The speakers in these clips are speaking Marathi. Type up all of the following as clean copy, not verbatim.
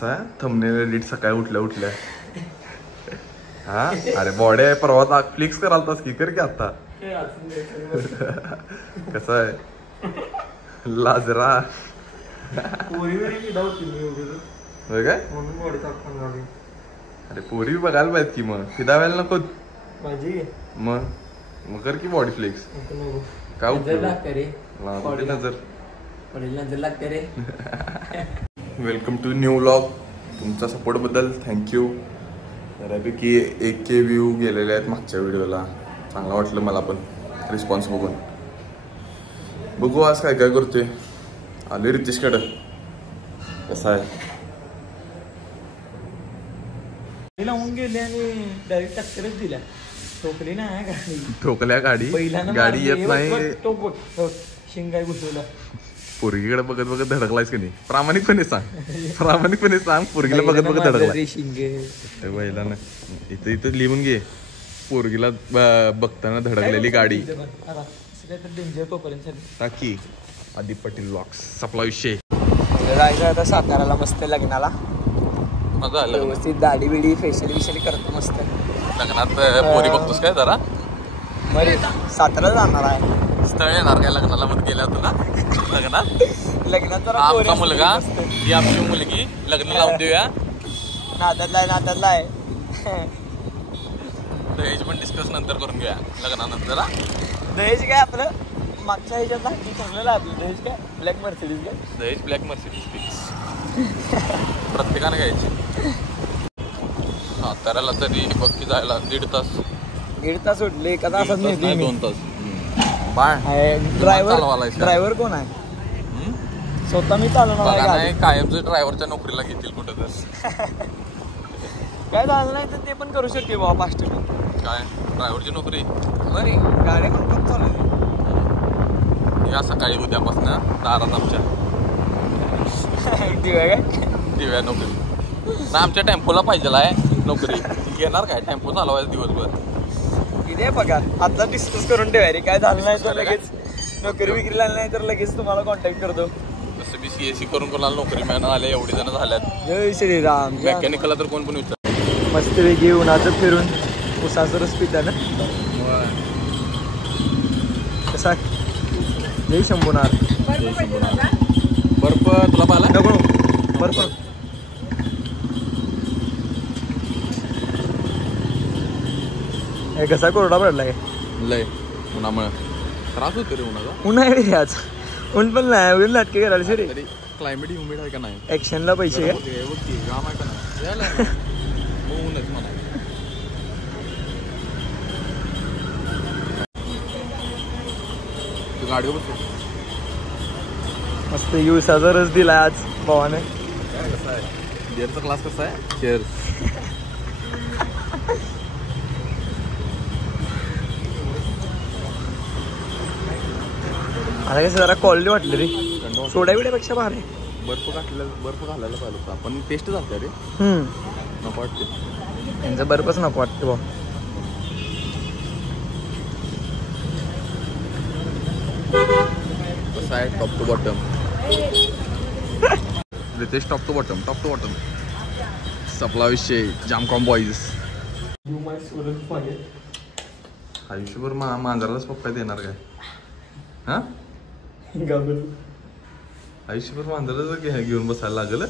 कसं आहे थंबनेल एडिट सकाळी उठल्या उठल्या हा अरे बॉडी आहे परवा फ्लिक्स करालतास की कर की आता कसं आहे लाजरा होय काय अरे पोरी बघायला पाहिजे की मग फिदा व्हायला नको मग कर की बॉडी फ्लिक्स काय नजर वेलकम टू न्यू व्लॉग. तुमच्या सपोर्ट बद्दल थँक्यू. बऱ्यापैकी 1K व्ह्यू गेलेले आहेत मागच्या व्हिडिओला. चांगलं वाटलं मला पण रिस्पॉन्स बघून. बघू आज काय काय करतोय. आले रितेशकडं कसं आहे लावून गेले आणि डायरेक्ट टक्करच दिल्या. ठोकली नाही गाडी. ठोकल्या गाडी गाडी येत नाही. शिंगाई घुसवला. पोरगीकडे बघत बघत धडकलायस की नाही. प्रामाणिकपणे सांग पोरगीला बघत बघत धडकलाय पहिला ना. इथं लिहून घे पोरगीला बघताना धडकलेली गाडी टाकी. आदिप पाटील व्लॉग्स सपला विषय. जायचं आता साताराला मस्त लग्नाला. मजा आलं व्यवस्थित दाढी बिडी फेशियल विशियल करतो मस्त. लग्नात पोरी बघतोस काय जरा. बरे सातारा जाणार आहे. स्थळ येणार काय लग्नाला मध्ये गेल्या तुला लग्नात आमचा मुलगा ही आमची मुलगी लग्न लावून देऊया. नादातला आहे दहेज पण डिस्कस नंतर करून घेऊया लग्नानंतर. दहेज काय आपलं मागच्या ह्याच्यात ठरलेलं आपलं दहेज काय ब्लॅक मर्सिडीज काय. दहेज ब्लॅक मर्सिडीज फिक्स प्रत्येकाने घ्यायची. साताऱ्याला तरी बघ की जायला 1.5 तास उठले एका तासात 2 तास. ड्रायव्हर कोण आहे. स्वतः मी चालवणार. कायमचं ड्रायव्हरच्या नोकरीला घेतील कुठं तर. काय झालं नाही तर ते पण करू शकते बाबा 5 टक्के. काय ड्रायव्हरची नोकरी बरी गाड्या पण चालू या सकाळी उद्यापासून दारात आमच्या दिव्या नोकरी ना. आमच्या टेम्पोला पाहिजे आहे नोकरी. घेणार काय टेम्पो चालवायचं दिवसभर. किती आहे पगार आता डिस्कस करून ठेवा रे. काय झालं नाही तर लगेच नोकरी विक्रीला नाही तर लगेच तुम्हाला कॉन्टॅक्ट करतो. तसं BCSC करून कोणाला नोकरी मिळणार आल्या एवढी जण झाल्यात. जय श्रीराम. मेकॅनिकलला तर कोण पण विचार. मस्त वेगळी उन्हाचं फिरून उसाचं रस पिता ना कसा. जय शंभूनाथ. बर्फ तुला पाहिला नको बर्फ. कसा कोरडा पडला काय लय उन्हामुळे त्रास होतो रे उन्हाचा. उन्हाळी रे आज ऊन पण नाही नाटके करायला सर. क्लायमेट ह्युमिड आहे का नाही. ऍक्शनला पैसे काय घाम आहे का नाही ऊनच म्हणा. तू गाडीवर बसतो मस्त उसाचा रस दिला आज भावाने. कसा आहे बिअरचा क्लास कसा आहे. चेअर्स. आता कसं जरा क्वालिटी वाटली रे. सोडा बिड्यापेक्षा भारी. बर्फ घालायला पाहिजे होता पण टेस्ट झालं रे. नको वाटते यांचा बर्फच नको वाटते भाऊ. कसं आहे top to bottom. Ritesh top to bottom सपला विषय. जामकॉम बॉईज. आयुष्यभर मांजरालाच पप्पा देणार काय. हा आयुष्यभर मांजराच घेऊन बसायला लागल.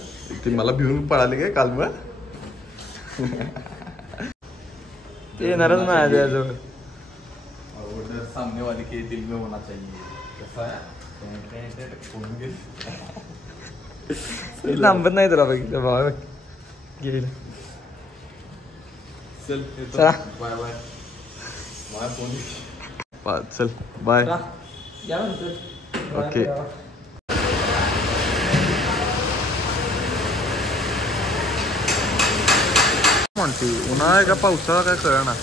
ते मला भिवून पळाले काय काल मग. ते येणारच नाही त्याजवळ. सामने वाले के दिल में होना चाहिए. थांबत नाही तुला बघितलं भावा. गेल चला बाय बाय. चल बाय. ओके म्हणते उन्हाळा का पावसाळा काय कळणार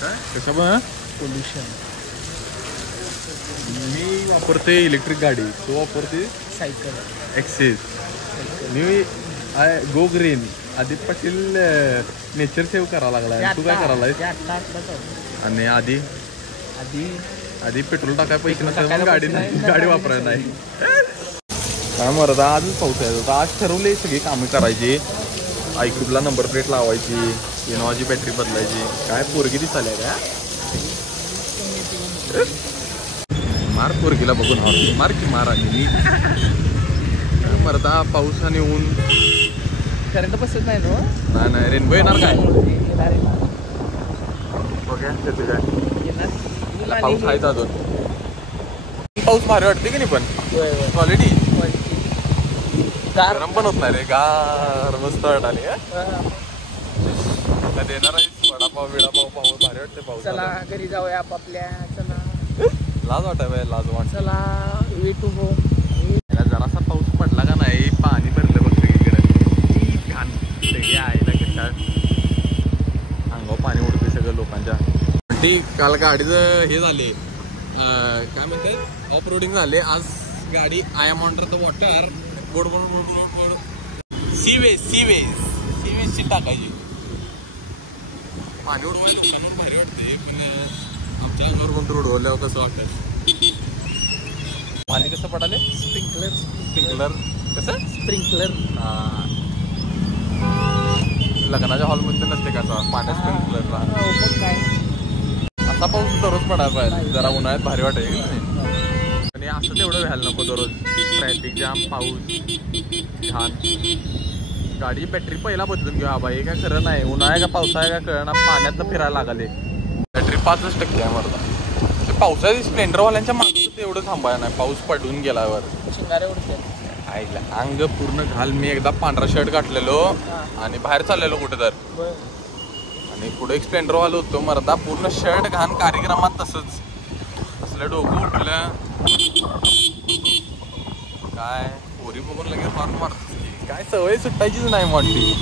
काय कशा पण. पोल्युशन. मी वापरते इलेक्ट्रिक गाडी. तो वापरते सायकल एक्सेस. मी go green. Adip Patil nature save करायला लागलाय. तू काय करायला. आणि आधी पेट्रोल टाकाय पैसे नसतात गाडी वापरायला नाही. काय मरदा आजच पाऊस आहे होता. आज ठरवले सगळी कामं करायची. आयक्यूबला नंबर प्लेट लावायची, इनोवाची बॅटरी बदलायची. काय पोरगी दिसाली आहे का? मार पोरगीला बघून मार की मार आली मी. काय मरदा पाऊस आणि ऊन. करंट बसत नाही ना. नाही रेनबो येणार काय काय पाऊस आहे अजून. पाऊस भारी वाटते की नाही पण क्वालिटी गरम पण होत नाही रे. गार मस्त वाटाले. देणार आहे वडापाव बिडापाव पाव भारी वाटते पाऊस. चला घरी जाऊया आपापल्या. चला लाज वाटाय लाज वाट. चला वे टू होम. जरासा पाऊस पडला का नाही पाणी भरलं बघ सगळीकडे. घाण सगळी आईला कशा अंगावर पाणी उडते सगळं लोकांच्या. ती काल गाडीचं हे झाले काय म्हणतात ऑफ रोडिंग झाले. आज गाडी I am under the water. गोड गोड गोड गोड गोड सीवेजची टाकायची. पाणी उडवायला लोकांवर भारी वाटते पण आमच्या अंगावर कोणतं उडवल्यावर कसं वाटतं. पाणी कसं पडाले. स्प्रिंकलर कसं स्प्रिंकलर. लग्नाच्या हॉलमध्ये नसते का असं पाण्यात स्प्रिंकलरला. काय असा पाऊस दररोज पडायला पाहिजे. जरा उन्हाळ्यात भारी वाटेल आणि असं तेवढं व्हायला नको दररोज. ट्रॅफिक जाम पाऊस घाण. गाडी बॅटरी पहिला बदलून घेऊ बाबा. हे काय खरं नाही. उन्हाळ्या का पावसाळ्या का कळना पाण्यातनं फिरायला लागले. बॅटरी 5% आहे मरदा. पावसाळ्यात स्प्लेंडरवाल्यांच्या मागे तेवढं थांबायला नाही. पाऊस पडून गेल्यावर शिंगारे उडते आईला अंग पूर्ण घाल. मी एकदा पांढरा शर्ट घातलेलो आणि बाहेर चाललेलो कुठे तर आणि पुढे एक स्प्लेंडरवाला होतो मरदा. पूर्ण शर्ट घाण कार्यक्रमात तसंच असलं डोकं उठलं. काय पोरी बघून लगेच हॉर्न मारतो. काय सवय सुटायचीच नाही मोठी.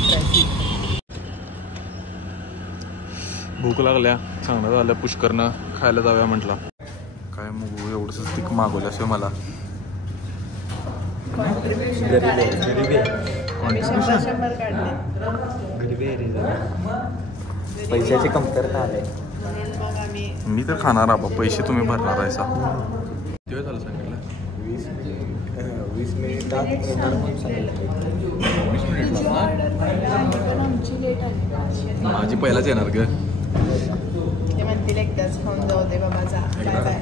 भूक लागल्या चांगलं झालं पुष्करनं खायला जाऊया म्हटलं. काय मग एवढंच तिक मागवलं असं मला. पैशाची कमतरता आले. मी तर खाणार आबा. पैसे तुम्ही भरणार आहे सा. किती झालं सांगितलं 20 मिनिटात येणार म्हणून सांगितलं. 20 मिनिट माझी पहिलाच येणार ग. ते म्हणतील एकदाच खाऊन जाऊ दे बाबा जा बाय बाय.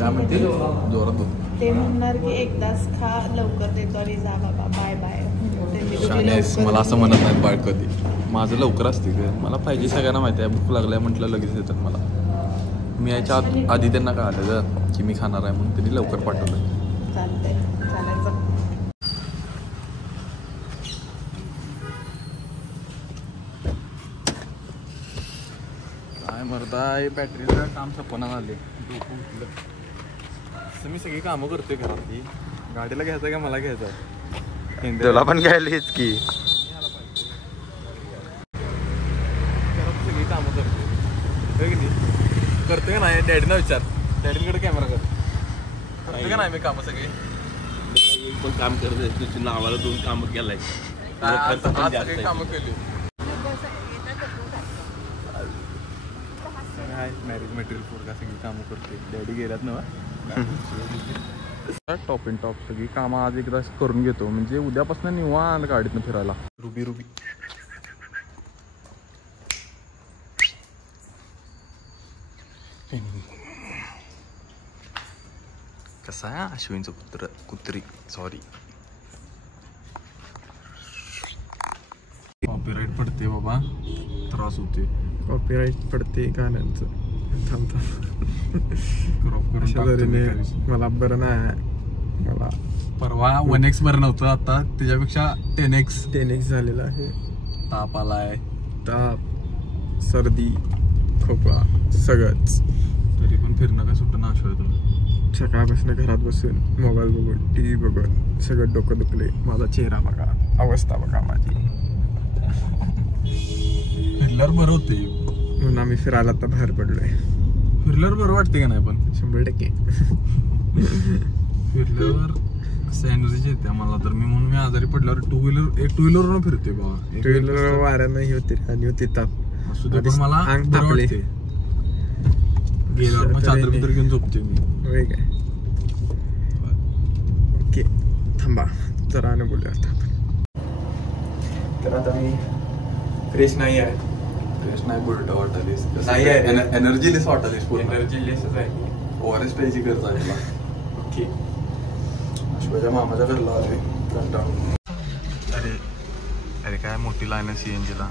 काय म्हणतील जोरात बोल. ते म्हणणार की एकदाच खा लवकर देतो आणि जा बाबा बाय बाय. शानेस मला असं म्हणत नाहीत बाळ कधी. माझं लवकर असते ग. मला पाहिजे सगळ्यांना माहिती आहे. भूक लागलाय म्हटलं लगेच येतात मला. मी याच्या आधी त्यांना कळालं की मी खाणार आहे म्हणून त्यांनी लवकर पाठवलं. चालतंय चालायचं. काय मरदा बॅटरीचं काम सपना झाले. डोकं उठलं. मी सगळी कामं करतोय घरातली. गाडीला घ्यायचं का मला घ्यायचं. तुला पण घ्यायलीच की. घरात सगळी कामं करतोय की नाही. करतोय का नाही डॅडीना विचार. डॅडीकडे कॅमेरा करतोय का नाही मी कामं सगळी. एक पण काम करत आहे. तुझी नावाला 2 कामं केलाय. सगळी कामं केली. मॅरेज मटेरियल पोरगा सगळी कामं करते. डॅडी गेल्यात ना टॉप इन टॉप सगळी कामं आज एकदा करून घेतो म्हणजे उद्यापासून निवांत गाडीतनं फिरायला. रुबी रुबी कसा आहे अश्विनचं कुत्री सॉरी. कॉपीराईट पडते बाबा. त्रास होते. कॉपीराईट पडते गाण्यांचं. मला बरं नाही. मला परवा 1x बरं नव्हतं. आता त्याच्यापेक्षा 10x झालेलं आहे. ताप आलाय. ताप सर्दी खोकला सगळंच. तरी पण फिरणं काय सुटतं ना अशोय तुला. सकाळपासून घरात बसून मोबाईल बघून टी व्ही बघून सगळं डोकं दुखले. माझा चेहरा बघा अवस्था बघा माझी. फिरल्यावर बरं होते म्हणून आम्ही फिरायला आता बाहेर पडलोय. फिरल्यावर बरं वाटते का नाही पण 100% फिरल्यावर कसं एनर्जी येते मला तर. मी आजारी पडल्यावर टू व्हीलरवरून फिरते बाबा. 2 व्हीलर वाऱ्यानं ही होती आणि होती ताप. मला अंग तापले. गेल्यावर मग चादर बिदर घेऊन झोपते मी. ओके थांबा जरा बोलूया आता आपण. तर आता मी फ्रेश नाही आहे. फ्रेश नाही बुलट वाटालीस नाही आहे. एनर्जी लेस वाटालीस पूर्ण. एनर्जी लेसच आहे. ओआरएस प्यायची गरज आहे मला. ओके. अश्वाच्या मामाच्या घरला आले कंटाळून. अरे काय मोठी लाईन आहे सीएनजीला.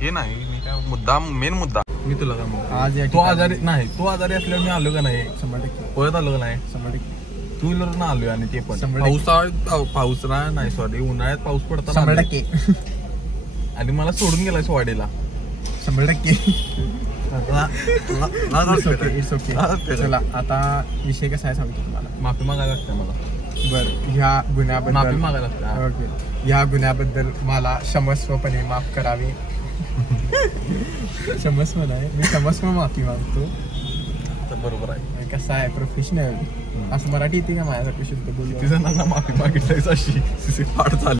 हे नाही मी काय मेन मुद्दा मी तुला काय म्हणतो आज तू आजारी नाही. तू आजारी असल्यावर मी आलो का नाही. 100% पळत आलो का नाही. 100% टू व्हीलर ना आलोय आणि ते पण 100% पाऊस नाही सॉरी उन्हाळ्यात पाऊस पडताना 100%. आणि मला सोडून गेलाय वाडीला. 100%. It's okay. चला आता विषय कसा आहे सांगतो तुम्हाला. माफी मागायला लागते मला. बरं ह्या माफी गुन्ह्याबद्दल मागायला लागते. ओके. ह्या गुन्ह्याबद्दल मला क्षमस्वपणे माफ करावे. क्षमस्व नाही मी क्षमस्व माफी मागतो. बरोबर आहे. कसं आहे प्रोफेशनल असं मराठी येते का माझ्यासाठी शुद्ध बोल. किती जणांना माफी मागितली अशी फाट झाली.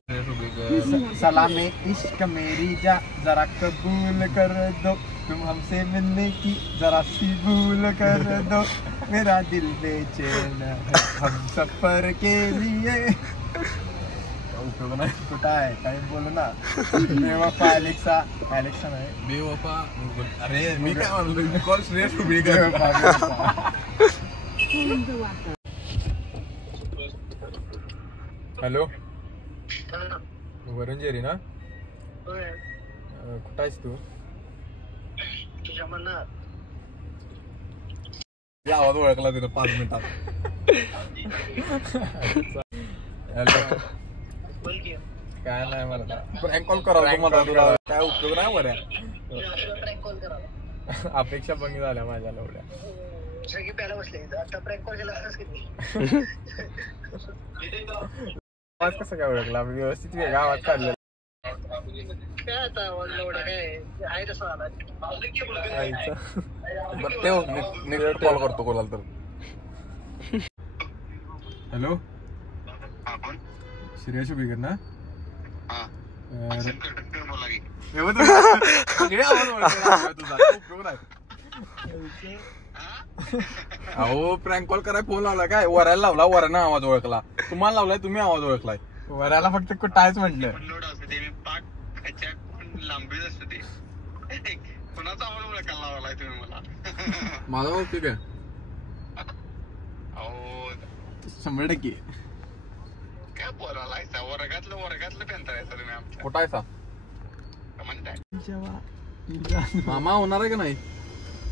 सलामे इश्क मेरी जा जरा कबूल कर दो तुम हमसे मिलने की जरा सी भूल कर दो मेरा दिल बेचैन है हम सफर के लिए. उपयोग नाही कुठं आहे काही बोलू ना. बेवफा अलेक्सा नाही बेवफा. अरे मी काय म्हणलो कॉल श्रेयस हॅलो वरुण जेरी ना. कुठं आहेस तू. आवाज ओळखला तिथं 5 मिनिटात. काय नाही मला प्रँक कॉल करावा मला. तुला काय उपयोग नाही बऱ्या. अपेक्षा बंगी झाल्या माझ्या एवढ्या. आवाज कसा काय ओळखला. व्यवस्थित वेगळा आवाज काढलेला. कॉल करतो कोणाला तर. हॅलो श्रेयस उभीकर ना. अहो प्रँक कॉल कराय फोन लावला काय. वरायला लावला वरानं आवाज ओळखला. तुम्हाला लावलाय तुम्ही आवाज ओळखलाय. वराला फक्त कुठायच म्हटलं. लांबीच असते ते. कुणाचा आवाज ओळखायला लावलाय तुम्ही मला. माझा ओळखी काय. 100%. काय बोलायला वर्गातलं पेंटायचं तुम्ही आमच्या. कुठं आहे सा म्हणताय मामा होणार आहे का नाही.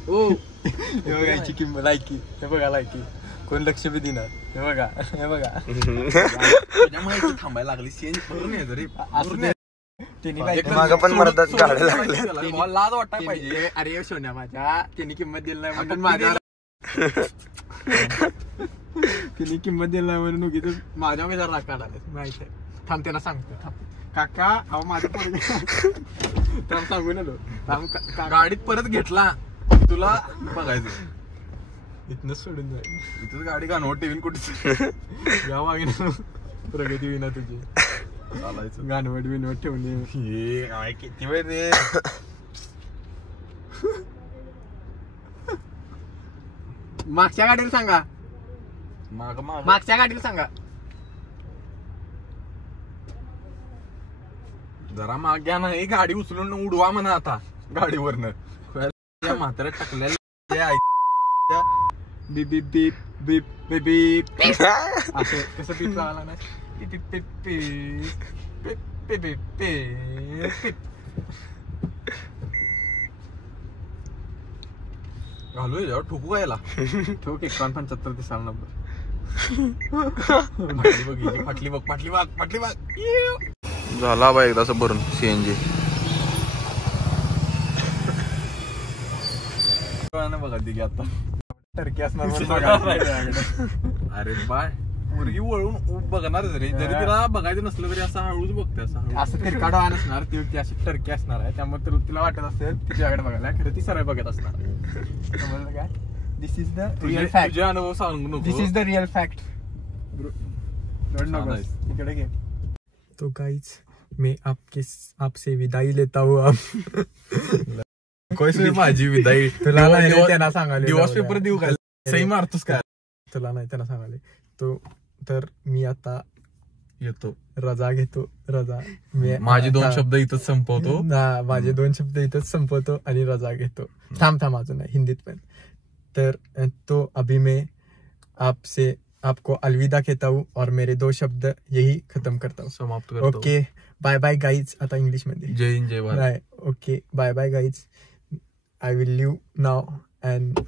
हो हे बघा याची किंमत लायकी. हे बघा लायकी कोण लक्ष बी देणार. हे बघा हे बघा. तुझ्या माहिती थांबायला लागली. चेंज करून ये जरी मागं पण मरतात गाड्या लागल्या. लाज वाटायला पाहिजे. अरे सोन्या माझ्या त्यांनी किंमत दिली नाही म्हणून माझ्या तिने किंमत दिली नाही म्हणून उगीच माझ्या मी जरा राग काढायला माहिती आहे. थांब त्यांना सांगतो. थांब काका अहो माझं पोरगं सांगून आलो. गाडीत परत घेतला तुला बघायचं. इथनच सोडून जाईल. इथंच गाडी का नोट टीव्ही कुठे या मागे प्रगती विना तुझी चालायचं. गाणवट बिनवट ठेवणे. किती वेळ रे. मागच्या गाडीला सांगा. मागच्या गाडीला सांगा. जरा माग घ्या ना. ही गाडी उचलून उडवा म्हणा आता गाडीवरनं. म्हाताऱ्या टाकलेल्या बीप बीप बीप बीप बीप बीप असं कसं बीप लावायला नाही. बीप बीप बीप बीप बीप बीप बीप. घालू याच्यावर ठोकू गायला. ठोक 175 दिसाल नंबर. फाटली बघ. झाला बा एकदा असं भरून सीएनजी. बघा दिली आता टर्की असणार. अरे बाय मुलगी वळून बघणारच रे. जरी तिला बघायचं नसलं तरी असं हळूच बघते. असं तिरकाडो नसणार. ती व्यक्ती अशी टर्की असणार आहे. त्यामुळे तिला वाटत असेल तिच्याकडे बघायला. खरं ती सरळ बघत असणार. समजलं काय. दिस इज द रिअल फॅक्ट. तुझे अनुभव सांगू नको. दिस इज द रिअल फॅक्ट. इकडे घे. तो गाइस मैं आपसे विदाई लेता हूँ. माझी विदाई तुला नाही त्यांना सांगायला. दिवस पेपर देऊ काय सही मारतोस काय. तुला नाही त्यांना सांगायला. तो तर मी आता येतो. रजा घेतो. रजा माझे 2 शब्द इथंच संपवतो. माझे 2 शब्द इथंच संपवतो आणि रजा घेतो. थांब अजून नाही, हिंदीत पण. तर तो अभी मैं आपको अलविदा कहता हूँ और मेरे 2 शब्द यही खत्म करता हूँ. समाप्त करतो. Okay bye bye guys. आता इंग्लिश मध्ये जय हिंद जय भारत. नाही. Okay bye bye guys. I will leave now and